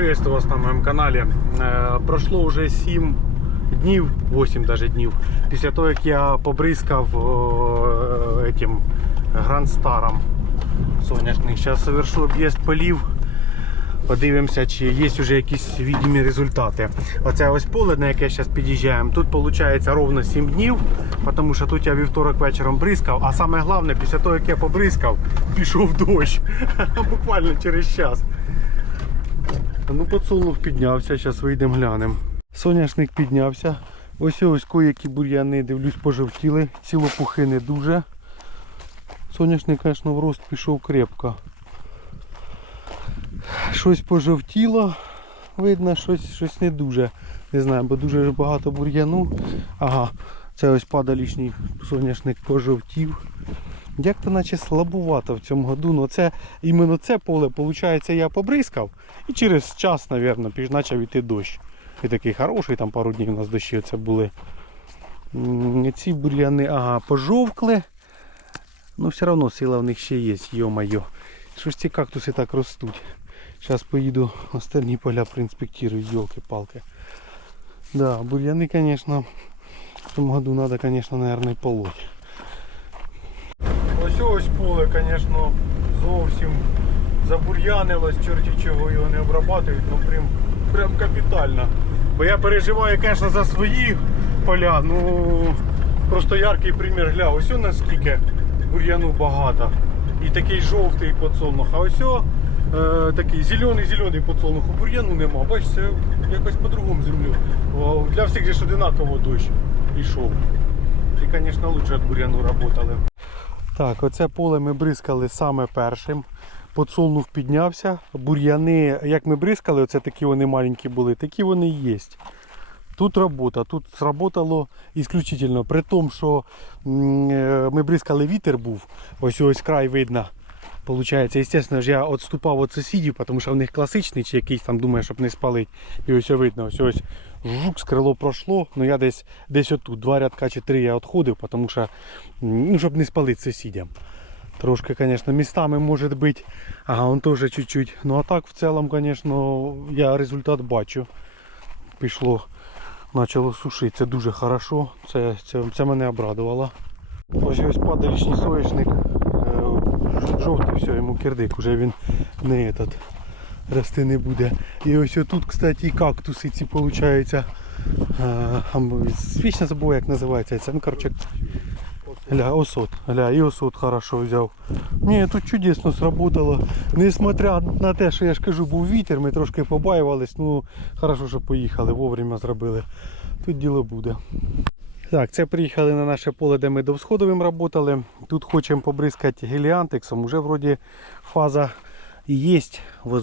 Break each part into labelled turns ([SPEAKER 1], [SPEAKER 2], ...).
[SPEAKER 1] приветствую вас на моем канале. Е, Пройшло вже 7 днів, 8 даже днів, після того, як я побризкав этим грандстаром соняшник. Зараз совершу об'їзд полів. Подивимося, чи є вже якісь відомі результати. Оце ось поле, на яке зараз під'їжджаємо. Тут виходить ровно 7 днів, тому що тут я вівторок вечором бризкав. А саме головне, після того, як я побризкав, пішов дощ. Буквально через час. Ну, подсолнух піднявся, зараз вийдемо глянемо. Соняшник піднявся. Ось ось які бур'яни, дивлюсь, пожовтіли. Ці лопухи не дуже. Соняшник, звісно, в рост пішов крепко. Щось пожовтіло, видно, щось, щось не дуже. Не знаю, бо дуже багато бур'яну. Ага, це ось падалішній соняшник пожовтів. Як то наче слабувато в цьому году. Ну це іменно це поле, виходить, я побризкав і через час, мабуть, почав йти дощ. І такий хороший, там пару днів у нас дощі оце були. Ці бур'яни, ага, пожовкли. Ну все одно сила в них ще є, йо-майо. Що ж ці кактуси так ростуть? Зараз поїду остальні поля проінспектирую, йолки-палки. Да, бур'яни, звісно, в цьому году треба, звісно, наверное, полоть. Ось ось поле, звісно, зовсім забур'янилось, чорті чого його не обрабатують, ну прям, прям капітально. Бо я переживаю, звісно, за свої поля, ну просто яркий примір гля. Ось наскільки бур'яну багато. І такий жовтий подсолнух, а ось о, е, такий зелений-зелений подсолнух, у бур'яну нема. Бачиш, це якось по-другому землю. Для всіх же ж одинаково дощ йшов. І, звісно, лучше від бур'яну працювали. Так, оце поле ми бризкали саме першим. Подсолнух піднявся. Бур'яни, як ми бризкали, оце такі вони маленькі були, такі вони і є. Тут робота, тут сработало исключительно. При тому, що е, ми бризкали вітер був, ось ось край видно. Получається, звісно ж, я відступав від сусідів, тому що в них класичний чи якийсь там думає, щоб не спалити. І ось видно, ось ось жук крило пройшло. Ну я десь десь отут, два рядка чи три я відходив, тому що, ну, щоб не спалити сусідям. Трошки, звісно, містами може бути. Ага, он теж чуть-чуть. Ну а так в цілому, звісно, я результат бачу. Пішло, почало сушити. Це дуже хорошо. Це, це, це мене обрадувало. Ось ось падалічний соєшник. Е, Жовтий, все, йому кирдик, уже він не этот, рости не буде. І ось тут, кстати, і кактуси ці виходить. Вічно забув, як називається. Це, ну, короче, Гля, осот, гля, і осот хорошо взяв. Ні, тут чудесно сработало. Несмотря на те, що я ж кажу, був вітер, ми трошки побаювались, ну хорошо, що поїхали, вовремя зробили. Тут діло буде. Так, це приїхали на наше поле, де ми довсходовим працювали. Тут хочемо побризкати геліантексом. Уже вроді фаза і є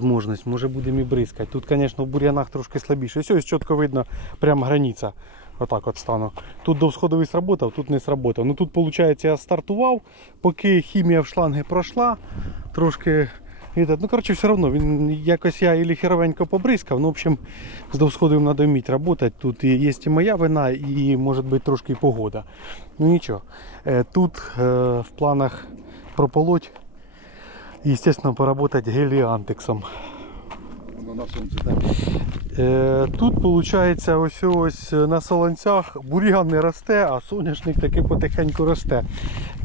[SPEAKER 1] можливість, може будемо і бризкати. Тут, звісно, в бур'янах трошки слабіше. Ось чітко видно, прям границя. Отак от стану. Тут довсходовий сработав, тут не сработав. Ну тут, виходить, я стартував, поки хімія в шланги пройшла, трошки. Ну, коротше, все одно, він якось я і херовенько побризкав. Ну, в общем, з довсходовим треба вміти працювати. Тут є і моя вина, і може бути трошки погода. Ну нічого. Е, Тут е, в планах прополоть і, звісно, поработати геліантексом.
[SPEAKER 2] на сонці, так?
[SPEAKER 1] Е, Тут виходить ось ось на солонцях бур'ян не росте, а соняшник таки потихеньку росте.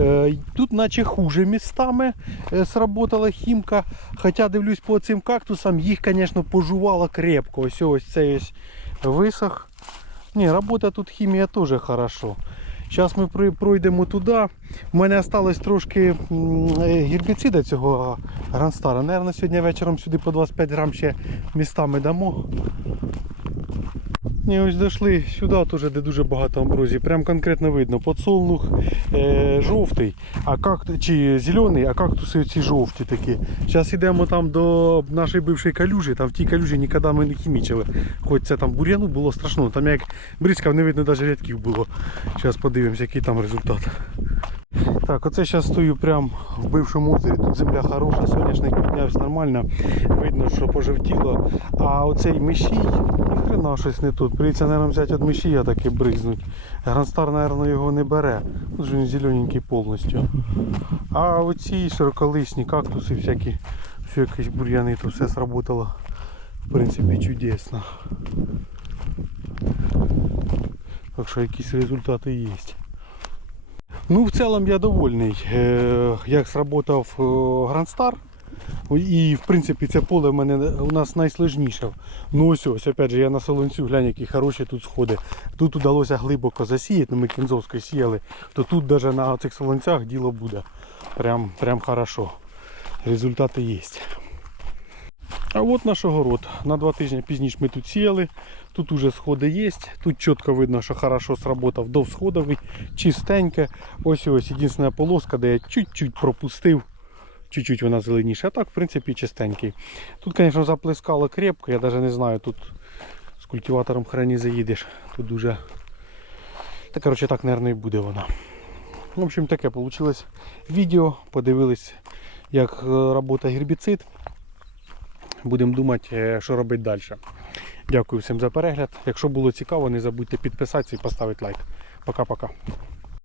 [SPEAKER 1] Е, Тут наче хуже містами е, сработала хімка. Хоча дивлюсь по цим кактусам, їх, звісно, пожувало крепко. Ось ось цей ось висох. Ні, робота тут хімія теж хорошо. Зараз ми пройдемо туди. У мене осталось трошки е, гербіцида цього гранстара. Наверно, сьогодні вечором сюди по 25 грам ще містами дамо. Ні, ось дійшли сюди, теж, де дуже багато амброзії. Прям конкретно видно. Подсолнух е, жовтий, а как, чи зелений, а кактуси ці жовті такі. Зараз йдемо там до нашої бившої калюжі. Там в тій калюжі ніколи ми не хімічили. Хоч це там бур'яну було страшно. Там як бризкав, не видно навіть рядків було. Зараз подивимося, який там результат. Так, оце зараз стою прямо в бившому озері. Тут земля хороша, соняшник піднявся нормально. Видно, що пожовтіло. А оцей мишій, ніхрена щось не тут. Прийдеться, мабуть, взяти від мишія таки бризнуть. Гранстар, мабуть, його не бере. Тут же він зелененький повністю. А оці широколисні кактуси всякі, все якісь бур'яни, то все сработало в принципі, чудесно. Так що якісь результати є. Ну, в цілому я довольний, е, як сработав е, Grand Star. І в принципі це поле в мене у нас найсложніше. Ну ось ось, опять же, я на солонцю, глянь, які хороші тут сходи. Тут вдалося глибоко засіяти, ну ми кінзовською сіяли, то тут навіть на цих солонцях діло буде. Прям, прям хорошо. Результати є. А от наш огород. На два тижні пізніше ми тут сіяли. Тут уже сходи є. Тут чітко видно, що хорошо сработав довсходовий, чистеньке. Ось ось єдина полоска, де я чуть-чуть пропустив. Чуть-чуть вона зеленіша. А так, в принципі, чистенький. Тут, звісно, заплескало крепко, я навіть не знаю, тут з культиватором хрені заїдеш. Тут дуже. Та коротше так, мабуть, і буде вона. В общем, таке вийшло відео. Подивились, як працює гербіцид. Будемо думати, е, що робити далі. Дякую всім за перегляд. Якщо було цікаво, не забудьте підписатися і поставити лайк. Пока-пока.